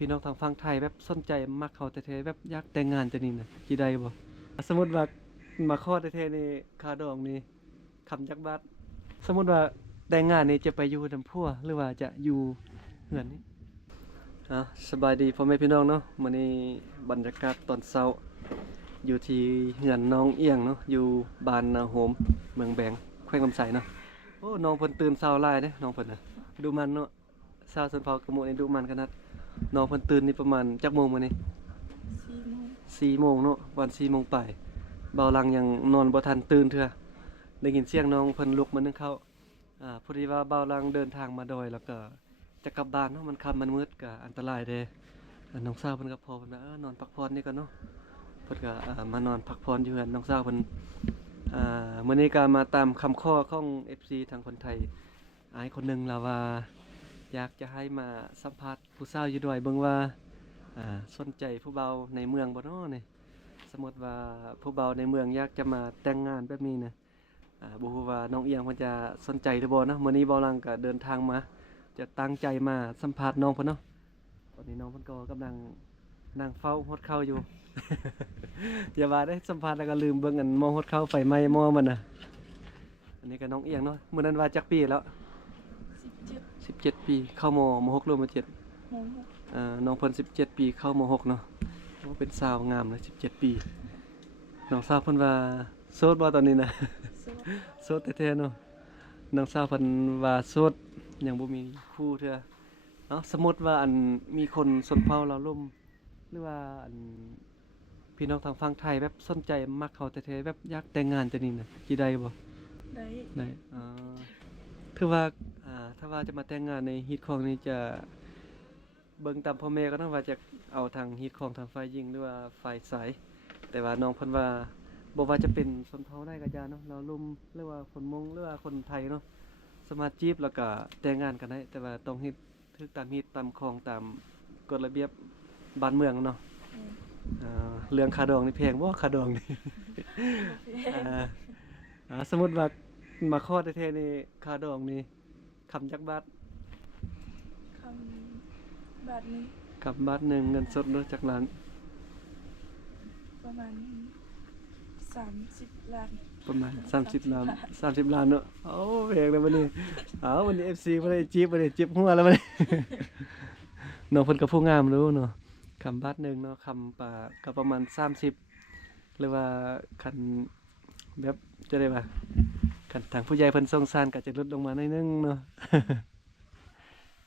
พี่น้องทางฝั่งไทยแบบสนใจมักเขาแท้ๆแบบอยากแต่งงานจะนี่น่ะสิได้บ่สมมุติว่ามาขอแท้ๆนี่ค่าดอกนี่คำจักบาทสมมุติว่าแต่งงานนี่จะไปอยู่นำผัวหรือว่าจะอยู่เฮือนนี่สบายดีพ่อแม่พี่น้องเนาะมื้อนี้บรรยากาศตอนเช้าอยู่ที่เฮือนน้องเอียงเนาะอยู่บ้านนาโฮมเมืองแบงแขวงลำไส้เนาะโอ้น้องเพิ่นตื่นเช้าหลายเด้น้องเพิ่นน่ะดูมันเนาะชาวชนเผ่ากะหมู่นี่ดูมันขนาดน้องเพิ่นตื่นนี่ประมาณจักโมงมื้อนี้4 โมงเนาะวัน4 โมงปลายเบาหลังยังนอนบ่ทันตื่นเทื่อได้ยินเสียงน้องเพิ่นลุกมานึ่งข้าวพอดีว่าเบาหลังเดินทางมาดอยแล้วก็จะกลับบ้านเนาะมันค่ำมันมืดก็อันตรายเด้น้องสาวเพิ่นก็พอเพิ่นว่านอนพักผ่อนนี่ก่อนเนาะเพิ่นก็มานอนพักผ่อนอยู่กันน้องสาวเพิ่นมื้อนี้ก็มาตามคำขอของ FC ทางคนไทยอ้ายคนหนึงล่ะว่าอยากจะให้มาสัมภาษณ์ผู้สาวอยู่ด้วยเบิ่งว่าสนใจผู้เบาในเมืองบ่เนาะนี่สมมุติว่าผู้เบาในเมืองอยากจะมาแต่งงานแบบนี้นะบ่ฮู้ว่าน้องเอียงเพิ่นจะสนใจหรือบ่เนาะมื้อนี้เบาหลังก็เดินทางมาจะตั้งใจมาสัมภาษณ์น้องเพิ่นเนาะตอนนี้น้องเพิ่นก็กำลังนั่งเฝ้าฮดข้าวอยู่ อย่าว่าได้สัมภาษณ์แล้วก็ลืมเบิ่งอันหม้อฮดข้าวไฟไหม้หม้อมันน่ะอันนี้ก็น้องเอียงเนาะมื้อนั้นว่าจักปีแล้ว17 ปีเข้ามหกหรือม7น้องเพิ่น17 ปีเข้าม6เนาะโอ้เป็นสาวงามเลย17 ปีน้องสาวเพิ่นว่าโสดบ่ตอนนี้นะโสดแท้ๆเนาะน้องสาวเพิ่นว่าโสดยังบ่มีคู่เทื่อเนาะสมมุติว่าอันมีคนสนเผ่าเราล่มหรือว่าอันพี่น้องทางฝั่งไทยแบบสนใจมักเขาแท้ๆแบบอยากแต่งงานจะนี่น่ะสิได้บ่ได้ถือว่าถ้าว่าจะมาแต่งงานในฮีตของนี่จะเบิ่งตามพ่อแม่ก็ต้องว่าจะเอาทางฮีตของทางฝ่ายหญิงหรือว่าฝ่ายชายแต่ว่าน้องเพิ่นว่าบ่ว่าจะเป็นชนเผ่าใดก็อย่าเนาะเราลุ่มหรือว่าคนมงหรือว่าคนไทยเนาะสามารถจีบแล้วก็แต่งงานกันได้แต่ว่าต้องเฮ็ดถูกตามฮีตตามของตามกฎระเบียบบ้านเมืองเนาะเรื่องค่าดองนี่แพงบ่ค่าดองนี่ สมมุติว่ามาขอแท้ๆนี่ค่าดองนี่คำจักบาทคำบาทนี้กับบาทหนึ่งเงินสดเนาะจากร้านประมาณ30 ล้านประมาณ30 ล้าน30 ล้านเนาะโอ้แพงเลยวันนี้วันนี้ FC บ่ได้จีบบ่ได้จิบหัวแล้วบัดนี้ น้องเพิ่นก็ผู้งามรู้เนาะคำบาทหนึ่งเนาะคำป่าก็ประมาณ30หรือว่าคันแบบจะได้ว่าคันทางผู้ใหญ่เพิ่นสงสารก็จะลดลงมาหน่อยนึงเนาะ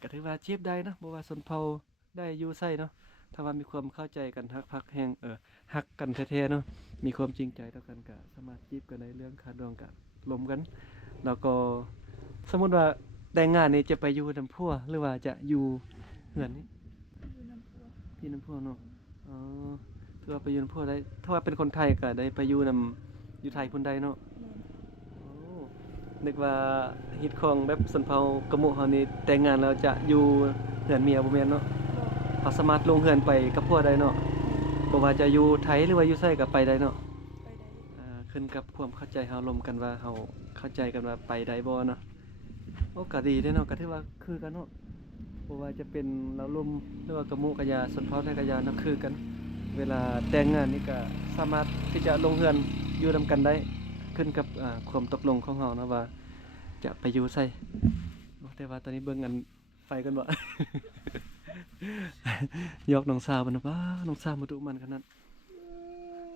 ก็ถือว่าจีบได้เนาะบ่ว่าชนเผ่าได้อยู่ไสเนาะถ้าว่ามีความเข้าใจกันฮักพักแฮงฮักกันแท้ๆเนาะมีความจริงใจต่อกันก็สามารถจีบกันในเรื่องค่าดองก็ล้มกันแล้วก็สมมุติว่าแต่งงานนี่จะไปอยู่นำผัวหรือว่าจะอยู่เฮือนนี่อยู่น้ำพัวอยู่นำผัวเนาะอ๋อถือว่าไปอยู่นำผัวได้ถ้าว่าเป็นคนไทยก็ได้ไปอยู่นำอยู่ไทยพุ่นใดเนาะโอ้นึกว่าฮิตของแบบชนเผ่ากะหมู่เฮานี่แต่งงานแล้วจะอยู่เฮือนเมียบ่แม่นเนาะเขาสามารถลงเฮือนไปกับผัวได้เนาะบ่ว่าจะอยู่ไทยหรือว่าอยู่ไสก็ไปได้เนาะไปได้ขึ้นกับความเข้าใจเฮาร่วมกันว่าเฮาเข้าใจกันว่าไปได้บ่เนาะโอ้ก็ดีเด้เนาะก็ถือว่าคือกันเนาะบ่ว่าจะเป็นเราร่วมหรือว่ากะหมู่กะยาชนเผ่าไทยกะยาเนาะคือกันเวลาแต่งงานนี่ก็สามารถที่จะลงเฮือนอยู่นำกันได้ขึ้นกับความตกลงของเฮาเนาะว่าจะไปอยู่ไสแต่ว่าตอนนี้เบิ่งอันไฟกันบ่ ยกน้องสาวเพิ่นว่าน้องสาวมาดุมันขนาด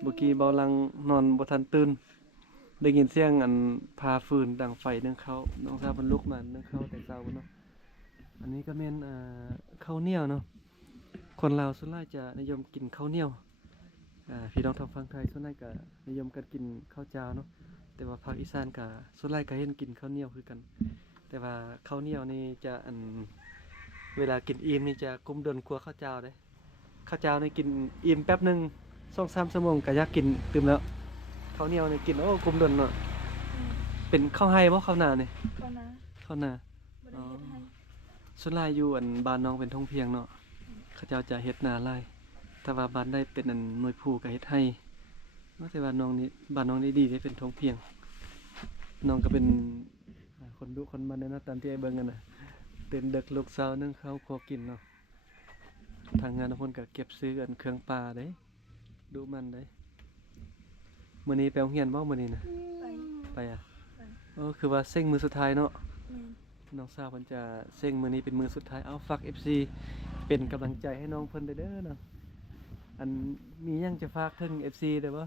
เมื่อกี้เบาหลังนอนบ่ทันตื่นได้ยินเสียงอันพาฟืนดังไฟนึ่งข้าวน้องสาวเพิ่นลุกมานึ่งข้าวแต่เช้าพุ่นเนาะอันนี้ก็แม่นข้าวเหนียวเนาะคนลาวส่วนใหญ่จะนิยมกินข้าวเหนียวพี่น้องทางฝั่งไทยส่วนใหญ่ก็นิยมกันกินข้าวเจ้าเนาะแต่ว่าภาคอีสานก็ส่วนใหญ่ก็เห็นกินข้าวเหนียวคือกันแต่ว่าข้าวเหนียวนี่จะเวลากินอิ่มนี่จะกุมดนกว่าข้าวเจ้าเด้ข้าวเจ้านี่กินอิ่มแป๊บนึง2-3 ชั่วโมงก็อยากกินตื่มแล้วข้าวเหนียวนี่กินโอ้กุมดนเนาะเป็นข้าวไห้บ่ข้าวนานี่ก็นะข้าวนาบ่ได้เฮ็ดให้ ส่วนหลายอยู่บ้านน้องเป็นทงเพียงเนาะเขาเจ้าจะเฮ็ดนาหลายแต่ว่าบ้านได้เป็นหน่วยผู้ก็เฮ็ดให้เนาะแต่ว่าน้องนี่บ้านน้องนี่ดีได้เป็นทงเพียงน้องก็เป็นคนดุคนมันเนาะตามที่ไอ้เบิ่งกันน่ะเป็นเด็กลูกสาวนึ่งข้าวขอกินเนาะ ทางงานทุกคนก็เก็บซื้อกันเครื่องปลาเด้ดูมันเด้มื้อนี้ไปโรงเรียนบ่มื้อนี้น่ะ ไป ไปอ่ะ ไป คือว่าเซ็งมื้อสุดท้ายเนาะ แม่น น้องสาวเพิ่นจะเซ็งมื้อนี้เป็นมื้อสุดท้ายเอาฝาก FC เป็นกำลังใจให้น้องเพิ่นเด้อเนาะอันมีหยังจะฝากถึง FC ได้บ่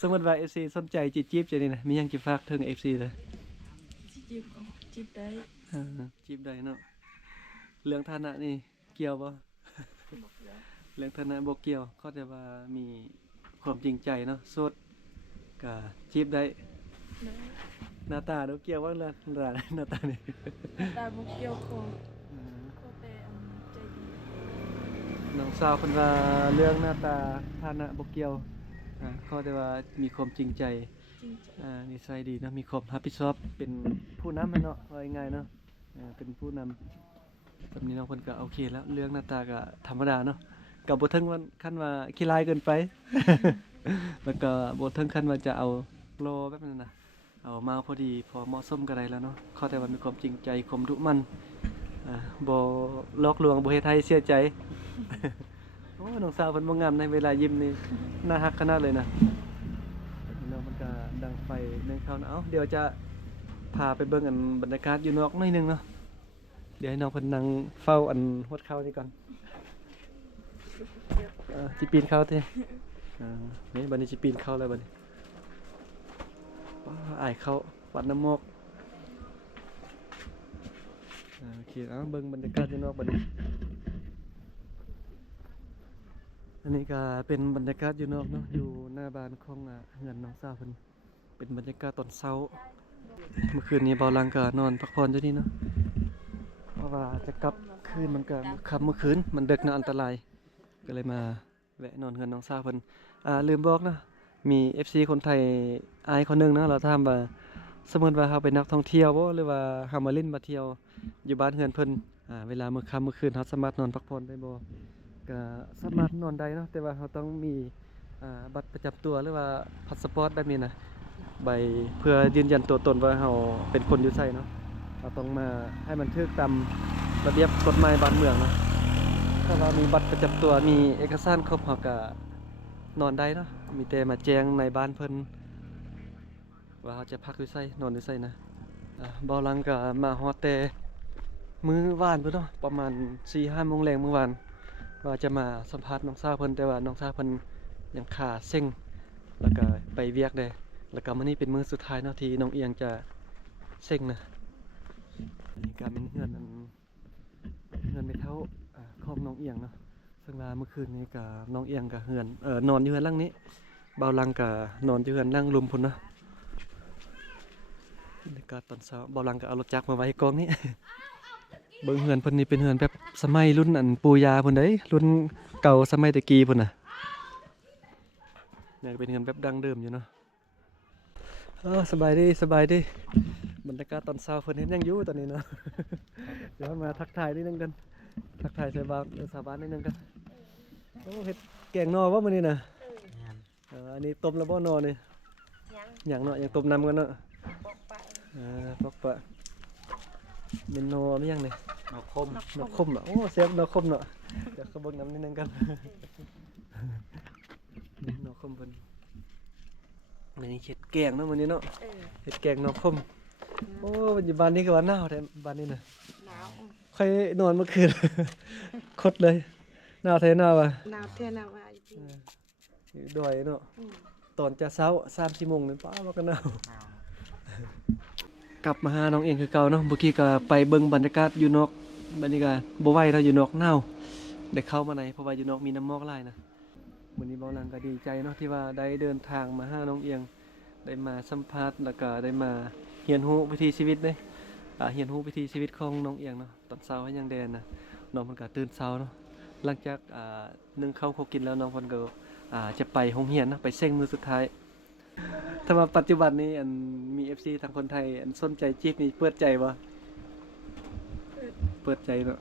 สมมุติว่า FC สนใจจีบๆจังนี่นะมีหยังจะฝากถึง FC เด้อ สิจีบเอาจีบได้ จีบได้เนาะเรื่องฐานะนี่เกี่ยวบ่ บอกแล้ว เรื่องฐานะบ่เกี่ยวเขาแต่ว่ามีความจริงใจเนาะโสดก็จีบได้ ได้ หน้าตาเด้อเกี่ยวว่าหน้าหน้าตานี่ ตาบ่เกี่ยวคอขอแต่ใจดี น้องสาวเพิ่นว่าเรื่องหน้าตาฐานะบ่เกี่ยวเขาแต่ว่ามีความจริงใจ จริงใจ นิสัยดีเนาะมีความรับผิดชอบเป็นผู้นำเนาะว่าง่ายๆเนาะเป็นผู้นำแบบนี้น้องเพิ่นก็โอเคแล้วเรื่องหน้าตาก็ธรรมดาเนาะก็บ่ถึงว่าขั้นว่าขี้ร้ายเกินไป แล้วก็บ่ถึงขั้นว่าจะเอาโลแบบนั้นน่ะเอามาพอดีพอเหมาะสมก็ได้แล้วเนาะขอแต่ว่ามีความจริงใจความดุมันบ่หลอกลวงบ่เฮ็ดให้เสียใจ โอ้น้องสาวเพิ่นบ่งามในเวลายิ้มนี่น่ารักขนาดเลยนะน้องมันก็ดังไฟในเขานะเอ้าเดี๋ยวจะพาไปเบิ่งอันบรรยากาศอยู่นอกหน่อยหนึงเนาะเดี๋ยวให้น้องเพิ่นนั่งเฝ้าอันฮดเข้านี่ก่อนสิปีนเข้าตินี่บัดนี้สิปีนเข้าแล้วบัดนี้ว้าอายเข้าวัดน้ำมอกโอเคเอ้าเบิ่งบรรยากาศอยู่นอกบัดนี้ อันนี้ก็เป็นบรรยากาศอยู่นอกเนาะอยู่หน้าบ้านของเฮือนน้องสาวเพิ่นเป็นบรรยากาศตอนเช้าเมื่อคืนนี้เบาลังก็นอนพักผ่อนอยู่นี่เนาะเพราะว่าจะกลับคืนมันก็ค่ำเมื่อคืนมันดึกเนาะอันตรายก็เลยมาแวะนอนเฮือนน้องสาวเพิ่นลืมบอกนะมี FC คนไทยอายคนหนึงนะเราถามว่าสมมุติว่าเฮาเป็นนักท่องเที่ยวบ่หรือว่าเฮามาเล่นมาเที่ยวอยู่บ้านเฮือนเพิ่นเวลามื้อค่ำมื้อคืนเฮาสามารถนอนพักผ่อนได้บ่ ก็สามารถนอนได้เนาะแต่ว่าเราต้องมีบัตรประจำตัวหรือว่าพาสปอร์ตแบบนี้นะใบเพื่อยืนยันตัวตนว่าเราเป็นคนอยู่ไสเนาะเราต้องมาให้มันถูกตามระเบียบกฎหมายบ้านเมืองเนาะถ้าว่ามีบัตรประจำตัวมีเอกสารครบเราก็นอนได้เนาะมีแต่มาแจ้งในบ้านเพิ่นว่าเราจะพักอยู่ไสนอนอยู่ไสนะบ่หลังก็มาฮอดแต่มื้อวานพุ่นเนาะประมาณ 4-5 โมงแลงมื้อวาน ว่าจะมาสัมภาษณ์น้องสาวเพิ่นแต่ว่าน้องสาวเพิ่นยังขาเซ็งแล้วก็ไปเวียกเด้แล้วก็มื้อนี้เป็นมื้อสุดท้ายเนาะที่น้องเอียงจะเซ็งนะอันนี้ก็เป็นเฮือนไม่เท่าของน้องเอียงเนาะซึ่งว่าเมื่อคืนนี้ก็น้องเอียงก็เฮือนนอนอยู่เฮือนหลังนี้เบาลังก็นอนอยู่เฮือนหลังลุมพุ่นเนาะบรรยากาศตอนเช้าเบาลังก็เอารถจักรมาไว้กองนี้ เบิ่งเฮือนเพิ่นนี่เป็นเฮือนแบบสมัยรุ่นอันปู่ย่าพุ่นเด้รุ่นเก่าสมัยตะกี้พุ่นน่ะเนี่ยเป็นเฮือนแบบดั้งเดิมอยู่เนาะสบายดีบรรยากาศตอนเช้าเพิ่นเฮ็ดหยังอยู่ตอนนี้เนาะ เดี๋ยวมาทักทายนิดนึงกันทักทายชาวบ้านชาวบ้านนิดนึงกันโอ้เฮ็ดแกงหน่อบ่มื้อนี้น่ะอันนี้ต้มแล้วบ่หน่อนี่หยังเนาะยังต้มน้ำกันเนาะปอกปะเป็นหน่อมีหยังนี่ นกคม นกคมอ่ะโอ้เซฟนกคมเนาะเดี๋ยวเขาเบิ่งน้ำนิดนึงกัน นกคมเพิ่นอันนี้เฮ็ดแกงเนาะมื้อนี้เนาะเฮ็ดแกงนกคมโอ้ปัจจุบันนี้ก็ว่าหนาวแท้บ้านนี้น่ะ หนาว ค่อยนอนเมื่อคืน คดเลยหนาวแท้หนาวอ่ะ หนาวเท่าหนาวอะไรจริง อยู่ดอยเนาะตอนจะเช้า3-4 โมงนี่ป้าว่าก็หนาวกลับมาหาน้องเองคือเก่าเนาะเมื่อกี้ก็ไปเบิ่งบรรยากาศอยู่นอกบรรยากาศบ่ไหวแล้วอยู่นอกหนาวได้เข้ามาในเพราะว่าอยู่นอกมีน้ำหมอกหลายนะมื้อนี้เบาหลังก็ดีใจเนาะที่ว่าได้เดินทางมาหาน้องเอียงได้มาสัมภาษณ์แล้วก็ได้มาเรียนรู้วิถีชีวิตเด้เรียนรู้วิถีชีวิตของน้องเอียงเนาะตอนเช้าให้ยังแดนนะน้องเพิ่นก็ตื่นเช้าเนาะหลังจากนึ่งข้าวเขากินแล้วน้องเพิ่นก็จะไปโรงเรียนนะไปเซ็งมื้อสุดท้ายถ้าว่าปัจจุบันนี้อันมี FC ทางคนไทยอันสนใจจีบนี่เปิดใจบ่เปิดใจเนาะ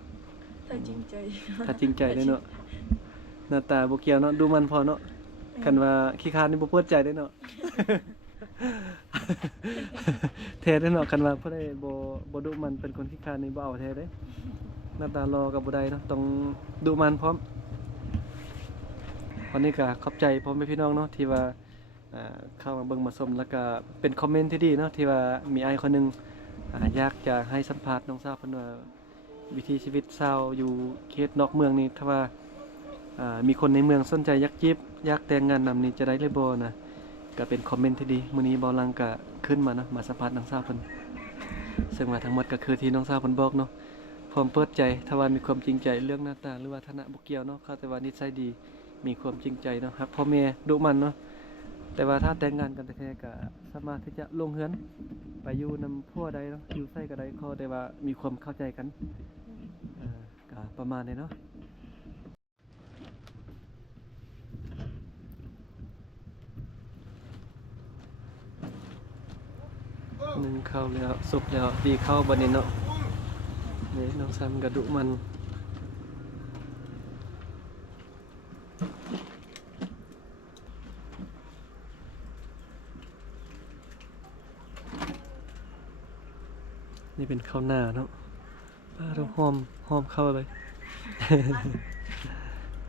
ถ้าจริงใจ ถ้าจริงใจได้เนาะหน้าตาบ่เกี่ยวเนาะดูมันพอเนาะคันว่าขี้คร้านนี่บ่เปิดใจได้เนาะ แท้ได้เนาะคันว่าผู้ใดบ่ดุมันเป็นคนขี้คร้านนี่บ่เอาแท้เด้ หน้าตารอกับบ่ได้เนาะต้องดุมันพร้อมวันนี้ก็ขอบใจพ่อแม่พี่น้องเนาะที่ว่าเข้ามาเบิ่งมาชมแล้วก็เป็นคอมเมนต์ที่ดีเนาะที่ว่ามีอ้ายคนหนึงอยากจะให้สัมภาษณ์น้องสาวเพิ่นว่าวิถีชีวิตชาวอยู่เขตนอกเมืองนี่ถ้าว่ามีคนในเมืองสนใจอยากจีบอยากแต่งงานนำนี่จะได้หรือบ่นะก็เป็นคอมเมนต์ที่ดีมื้อนี้บ่ลังก็ขึ้นมาเนาะมาสัมภาษณ์น้องสาวเพิ่นซึ่งว่าทั้งหมดก็คือที่น้องสาวเพิ่นบอกเนาะพร้อมเปิดใจถ้าว่ามีความจริงใจเรื่องหน้าตาหรือว่าฐานะบ่เกี่ยวเนาะเขาแต่ว่านิสัยดีมีความจริงใจเนาะครับพ่อแม่ดุมันเนาะแต่ว่าถ้าแต่งงานกันแท้ๆก็สามารถที่จะลงเฮือนไปอยู่นำผัวใดเนาะอยู่ใส่ก็ได้ขอได้ว่ามีความเข้าใจกันก็ประมาณนี้เนาะนึ่งข้าวแล้วสุกแล้วดีข้าวบัดนี้เนาะนี่น้องซ้ำกระดุมันนี่เป็นข้าวหน้าเนาะป้าเราหอมข้าวเลย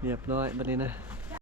เรียบร้อยบัดนี้นะ